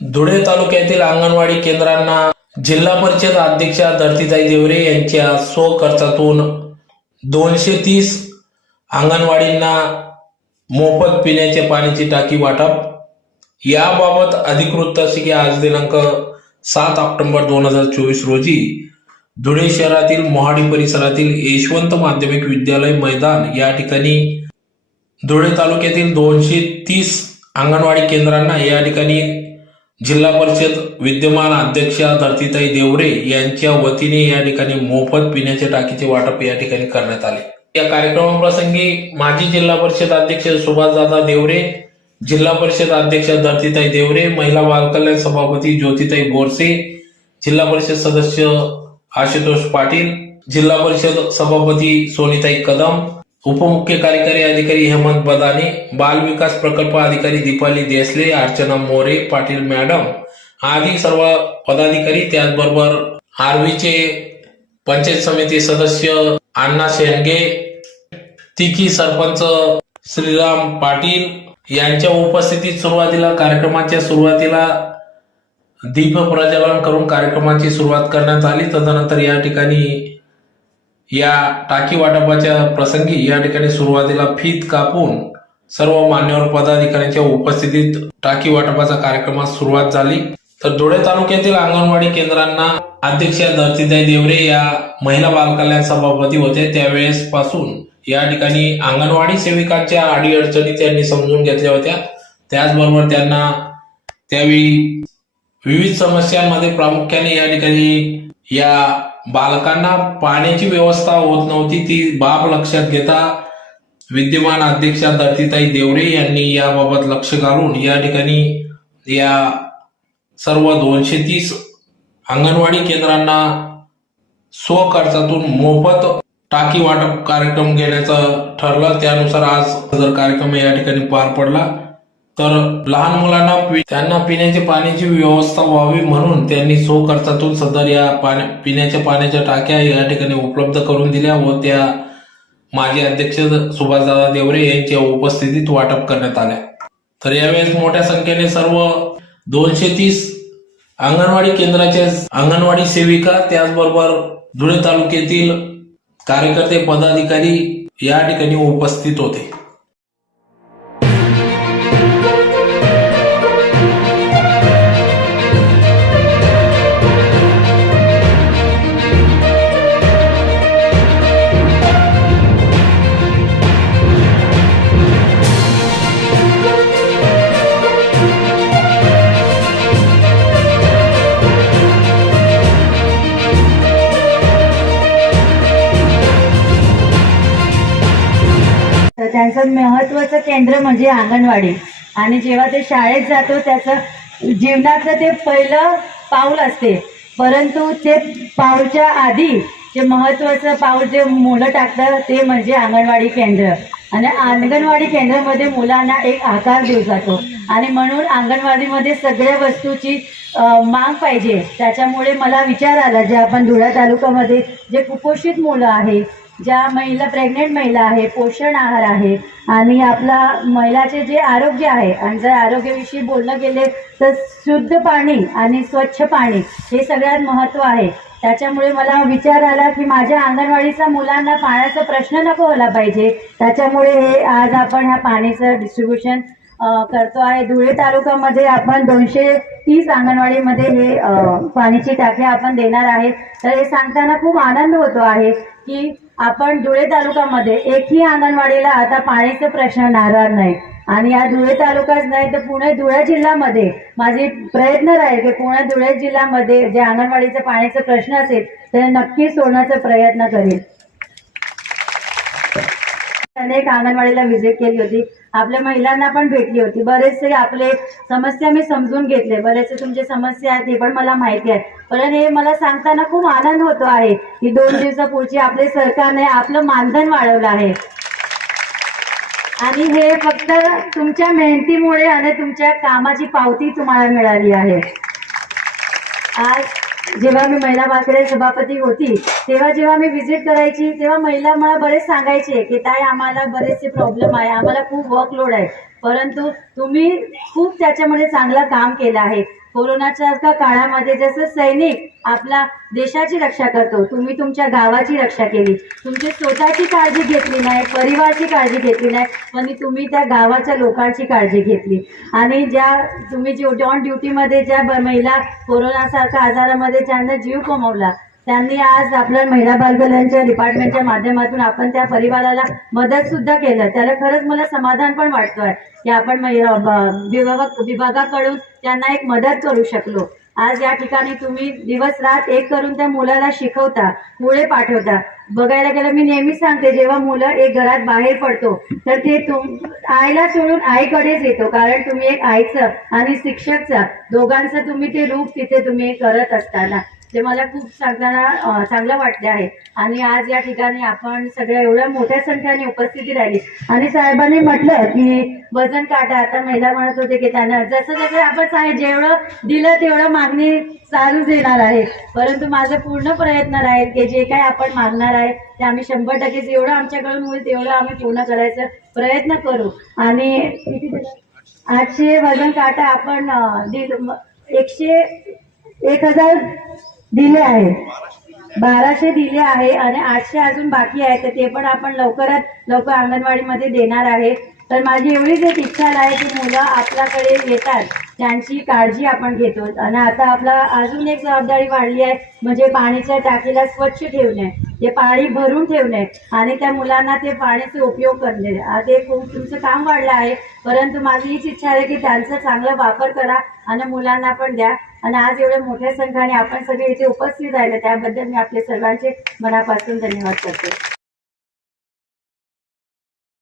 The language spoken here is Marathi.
धुळे तालुक्यातील अंगणवाडी केंद्रांना जिल्हा परिषद अध्यक्षा धरतीताई देवरे यांच्या स्वखर्चातून दोनशे तीस अंगणवाडींना मोफत पिण्याच्या पाण्याची टाकी वाटप. याबाबत अधिकृत तसे आज दिनांक सात ऑक्टोबर दोन हजार चोवीस रोजी धुळे शहरातील मोहाडी परिसरातील यशवंत माध्यमिक विद्यालय मैदान या ठिकाणी धुळे तालुक्यातील दोनशे तीस अंगणवाडी केंद्रांना या ठिकाणी जिल्हा परिषद विद्यमान अध्यक्षा धरतीताई देवरे यांच्या वतीने या ठिकाणी मोफत पिण्याच्या टाकीचे वाटप या ठिकाणी करण्यात आले. या कार्यक्रमाप्रसंगी माजी जिल्हा परिषद अध्यक्ष सुभाषदादा देवरे जिल्हा परिषद अध्यक्ष धरतीताई देवरे महिला बालकल्याण सभापती ज्योतिताई बोरसे जिल्हा परिषद सदस्य आशुतोष पाटील जिल्हा परिषद सभापती सोनीताई कदम उपमुख्य कार्यकारी अधिकारी हेमंत बदाने बाल विकास प्रकल्प अधिकारी दीपाली देसले अर्चना मोरे पाटील मॅडम आदी सर्व पदाधिकारी त्याचबरोबर आर्वीचे पंचायत समिती सदस्य अण्णा शेंडगे तिकी सरपंच श्रीराम पाटील यांच्या उपस्थितीत सुरुवातीला कार्यक्रमाच्या सुरुवातीला दीप प्रज्वलन करून कार्यक्रमाची सुरुवात करण्यात आली. तदनंतर या ठिकाणी या टाकी वाटपाच्या प्रसंगी या ठिकाणी सुरुवातीला फीत कापून सर्व मान्यवर पदाधिकाऱ्यांच्या उपस्थितीत टाकी वाटपाचा कार्यक्रमास सुरुवात झाली. तर धुळे तालुक्यातील अंगणवाडी केंद्रांना अध्यक्ष धरतीताई देवरे या महिला बालकल्याण सभापती होते. त्यावेळेस पासून या ठिकाणी अंगणवाडी सेविकांच्या अडीअडचणी त्यांनी समजून घेतल्या होत्या. त्याचबरोबर त्यांना त्यावेळी विविध समस्यांमध्ये प्रामुख्याने या ठिकाणी या बालकांना पाण्याची व्यवस्था होत नव्हती ती बाब लक्षात घेता विद्यमान अध्यक्षा दत्तीताई देवरे यांनी याबाबत लक्ष घालून या ठिकाणी या सर्व दोनशे तीस अंगणवाडी केंद्रांना स्वखर्चातून मोफत टाकी वाटप कार्यक्रम घेण्याचं ठरलं. त्यानुसार आज जर कार्यक्रम या ठिकाणी पार पडला तर लहान मुलांना त्यांना पिण्याच्या पाण्याची व्यवस्था व्हावी म्हणून त्यांनी सो खर्चातून सदर या पाण्या पिण्याच्या पाण्याच्या टाक्या या ठिकाणी उपलब्ध करून दिल्या व त्या माजी अध्यक्ष सुभाषदादा देवरे यांच्या उपस्थितीत वाटप करण्यात आल्या. तर यावेळेस मोठ्या संख्येने सर्व दोनशे तीस अंगणवाडी केंद्राचे अंगणवाडी सेविका त्याचबरोबर धुळे तालुक्यातील कार्यकर्ते पदाधिकारी या ठिकाणी उपस्थित होते. त्यांचं महत्वाचं केंद्र म्हणजे अंगणवाडी. आणि जेव्हा ते शाळेत जातो त्याचं जीवनातलं ते पहिलं पाऊल असते. परंतु ते पाऊलच्या आधी जे महत्वाचं पाऊल जे मुलं टाकतं ते म्हणजे अंगणवाडी केंद्र. आणि अंगणवाडी केंद्रामध्ये मुलांना एक आकार दिला जातो. आणि म्हणून अंगणवाडीमध्ये सगळ्या वस्तूची माग पाहिजे. त्याच्यामुळे मला विचार आला जे आपण धुळा तालुक्यामध्ये जे कुपोषित मुलं आहे ज्या महिला प्रेग्नेंट महिला आहे पोषण आहार आहे आणि आपला महिलाचे जे आरोग्य आहे आणि जर आरोग्याविषयी बोलणं गेले तर शुद्ध पाणी आणि स्वच्छ पाणी हे सगळ्यात महत्त्व आहे. त्याच्यामुळे मला विचार आला की माझ्या अंगणवाडीच्या मुलांना पाण्याचा प्रश्न नको होला पाहिजे. त्याच्यामुळे हे आज आपण ह्या पाणीचं डिस्ट्रीब्युशन करतो आहे. धुळे तालुक्यामध्ये आपण दोनशे तीस अंगणवाडीमध्ये हे पाण्याची टाकी आपण देणार आहे. तर हे सांगताना खूप आनंद होतो आहे की आपण धुळे तालुक्यामध्ये एकही अंगणवाडीला आता पाण्याचे प्रश्न राहणार नाही. आणि या धुळे तालुकाच नाही तर पुणे धुळे जिल्ह्यामध्ये माझे प्रयत्न राहील की पुणे धुळे जिल्ह्यामध्ये जे अंगणवाडीचे पाण्याचे प्रश्न असेल ते नक्की सोडण्याचा प्रयत्न करेल अनेक अंगणवाडीला व्हिजिट केली होती. आपल्या महिलांना पण भेटली होती. बरेचसे आपले समस्या मी समजून घेतले. बरेचसे तुमचे समस्या आहेत ते पण मला माहिती आहे पण हे मला सांगताना खूप आनंद होतो आहे की दोन दिवसापूर्वी आपले सरकारने आपलं मानधन वाढवलं आहे. आणि हे फक्त तुमच्या मेहनतीमुळे आणि तुमच्या कामाची पावती तुम्हाला मिळाली आहे. आज जेव्हा मी महिला बालकल्याण सभापती होती तेव्हा जेव्हा मी व्हिजिट करायची तेव्हा महिला मला बरेच सांगायचे की ताई आम्हाला बरेचसे प्रॉब्लेम आहे आम्हाला खूप वर्कलोड आहे परंतु तुम्ही खूप त्याच्यामध्ये चांगलं काम केलं आहे. कोरोनाच्या काळामध्ये जसं सैनिक आपला देशाची रक्षा करतो तुम्ही तुमच्या गावाची रक्षा केली. तुमची स्वतःची काळजी घेतली नाही परिवाराची काळजी घेतली नाही पण तुम्ही त्या गावाच्या लोकांची काळजी घेतली. आणि ज्या तुम्ही जे ऑन ड्युटीमध्ये ज्या ब- महिला कोरोनासारख्या आजारामध्ये ज्यांना जीव कमवला त्यांनी आज आपल्या महिला बालकल्याणच्या डिपार्टमेंटच्या माध्यमातून आपण त्या परिवाराला मदत सुद्धा केलं. त्याला खरंच मला समाधान पण वाटतोय की आपण महिला विभागाकडून त्यांना एक मदत करू शकलो. आज या ठिकाणी तुम्ही दिवस रात एक करून त्या मुलाला शिकवता मुळे पाठवता. बघायला गेलं मी नेहमी सांगते जेव्हा मुलं एक घरात बाहेर पडतो तर ते तुम आईला सोडून आईकडेच येतो कारण तुम्ही एक आईचं आणि शिक्षकचं दोघांचं तुम्ही ते रूप तिथे तुम्ही करत असताना. ते मला खूप सांगताना चांगलं वाटले आहे. आणि आज या ठिकाणी आपण सगळ्या एवढ्या मोठ्या संख्येने उपस्थिती राहिली. आणि साहेबांनी म्हटलं की वजन काटा आता महिला म्हणत होते की त्यांना जसं जसं आपण साहेब जेवढं दिलं तेवढं मागणी चालूच येणार आहे. परंतु माझं पूर्ण प्रयत्न राहील की जे काही आपण मागणार आहे ते आम्ही शंभर टक्के जेवढं आमच्याकडून होईल तेवढं आम्ही पूर्ण करायचं प्रयत्न करू. आणि आजचे वजन काटा आपण एकशे एक हजार दिले आहे. बाराशे दिले आहे आणि आठशे अजून बाकी आहे तर ते पण आपण लवकरात लवकर अंगणवाडीमध्ये देणार आहे. तर माझी एवढीच एक इच्छा आहे की मुलं आपल्याकडे येतात त्यांची काळजी आपण घेतो. आणि आता आपला अजून एक जबाबदारी वाढली आहे म्हणजे पाणीच्या टाकीला स्वच्छ ठेवणे. ते पाणी भरून ठेवणे आणि त्या मुलांना ते पाण्याचा उपयोग करणे. ते खूप तुमचं काम वाढलं आहे परंतु माझी हीच इच्छा आहे की त्यांचा चांगला वापर करा आणि मुलांना पण द्या. आणि आज एवढ्या मोठ्या संख्येने आपण सगळे इथे उपस्थित राहिले त्याबद्दल मी आपले सर्वांचे मनापासून धन्यवाद करते.